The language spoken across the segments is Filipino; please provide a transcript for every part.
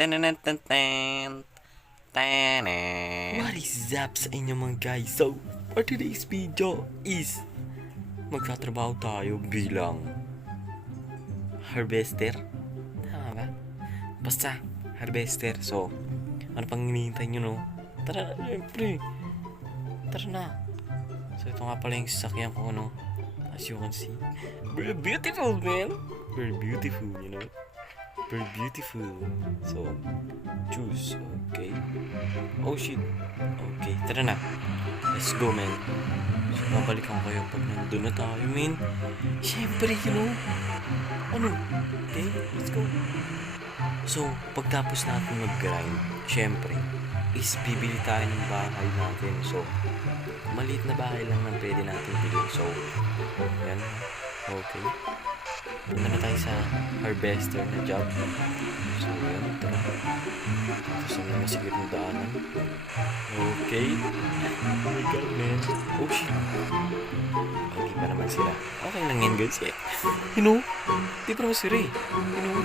Tananantantang. What is up sa inyo mga guys? So, for today's video is magtatrabaho tayo bilang harvester. Tama ba? Basta, harvester. So, ano pang hinihintay nyo, no? Tara, syempre. Tara na. So, ito nga pala yung sasakyan ko, no? As you can see. Very beautiful, man. Very beautiful, you know? Very beautiful. So, choose. Okay. Oh, shit. Okay, tara na. Let's go, man. So, babalikan ko kayo pag nandun na tayo, man. Siyempre, you know. Ano? Okay, let's go. So, pagtapos natin mag-grind, siyempre, is bibili tayo ng bahay natin. So, maliit na bahay lang na pwede natin bilhin. So, yan. Okay. Punta na tayo sa harvester na job. So, yan. Tara. Tapos na masigit ng daanan. Okay. Oh my God, man. Oh, shit. Hindi pa naman sila. Okay lang yan, guys. Eh. You know? Hindi pa naman sila eh. You know?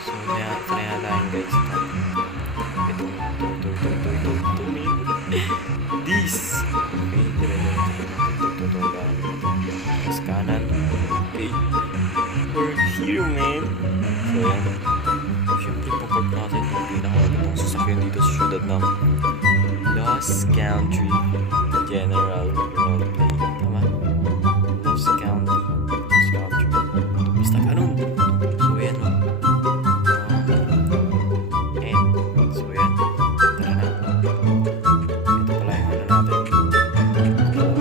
So, try na tayo, guys. Ito, this. Okay, ito. Tapos kanan. Okay. We're here, man. So, yan. Siyempre, papark natin yung pinaka-magandang sasakyan dito sa syudad ng Lost Country General Roleplay. Tama? Lost Country. Basta ganun. So, yan. So, yan. Tara na. Ito pala yung ano natin.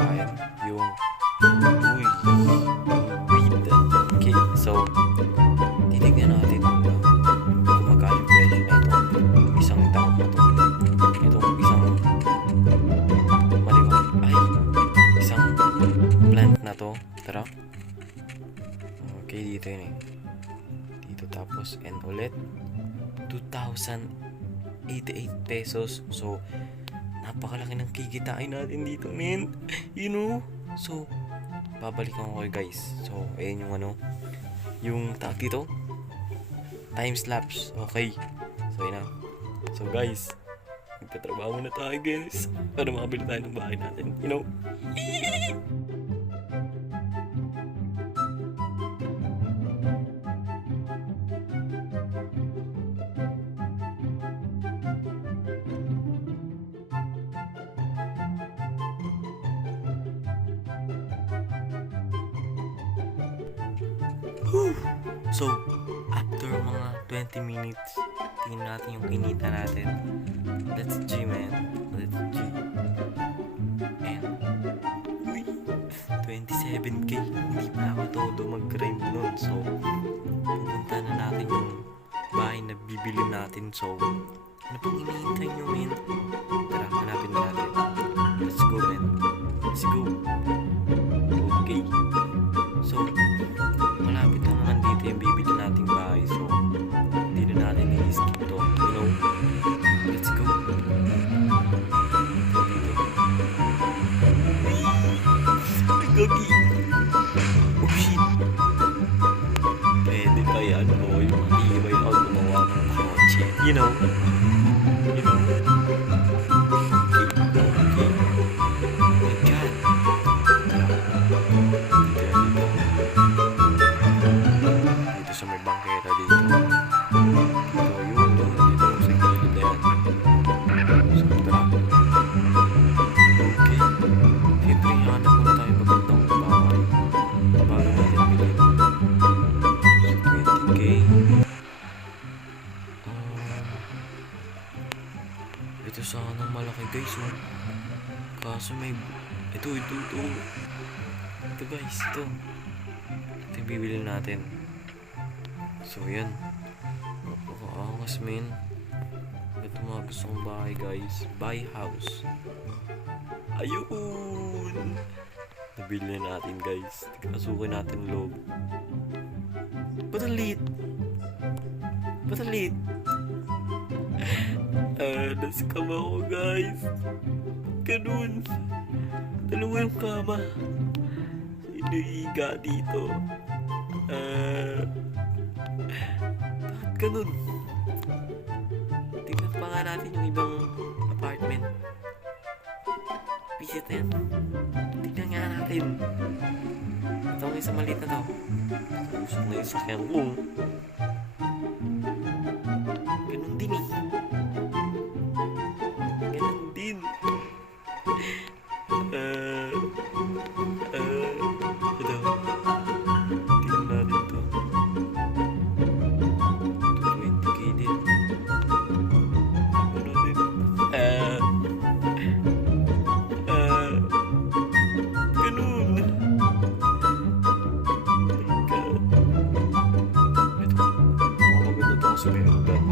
Ayan. Yung weed. Okay, so titignan natin kung magkano presyo na itong isang taon na to. Itong isang isang plant na to. Tara. Okay, dito yun eh. Dito tapos and ulit 2,088 pesos. So, napakalaki ng kikitain natin dito, men. You know? So, babalikan ko kayo, guys. So, ayan yung ano, yung tag dito. Time lapse. Okay. So, yun na. So, guys, magtatrabaho na tayo, guys. Para makabili tayo ng bahay natin. You know? So, after mga 20 minutes, tingnan natin yung kinita natin. Let's G, man. Let's G. And, 27k. Hindi pa ako todo mag-grind nun. So, pupunta na natin yung bahay na bibili natin. So, ano pang hinihintay nyo, man? Tara, hanapin na natin. Let's go, man. Let's go. Okay. So, malapit na naman dito yung bibili nating bahay. So, hindi na natin i-skip to. You know? Let's go. Gagi. Oh, shit. Pwede pa yan. O, yung matibay ako gumawa ng kotse. You know? You know? Okay. Oh my God. Dito sa may bangketa dito. Dito yun. Dito sa gilid na yan. So, tara. Okay. Siyempre, hanap muna tayo magandang bahay. Bago natin bilhin. So, 20k. Ito sanang malaki, guys. Kaso may... Ito. Ito, guys. Ito yung bibili natin. So, yan. Napaka-angas, men. Ito mga gusto kong bahay, guys. Buy house. Ayun! Nabili na natin, guys. Pasukin natin loob. Ba't ang liit? Naskam ako, guys. Ganun. Dalawa yung kama. Inuiga dito. Bakit ganun? natin yung ibang apartment. Visit na yan. Tignan nga natin. Ito ang isang maliit na to. Usok na yung sakyan ko. Ganun din eh. Ganun din. Ito. Tignan natin to. 20k din. Ano din? Ganun. Ito. Maganda to kasi may hagdan.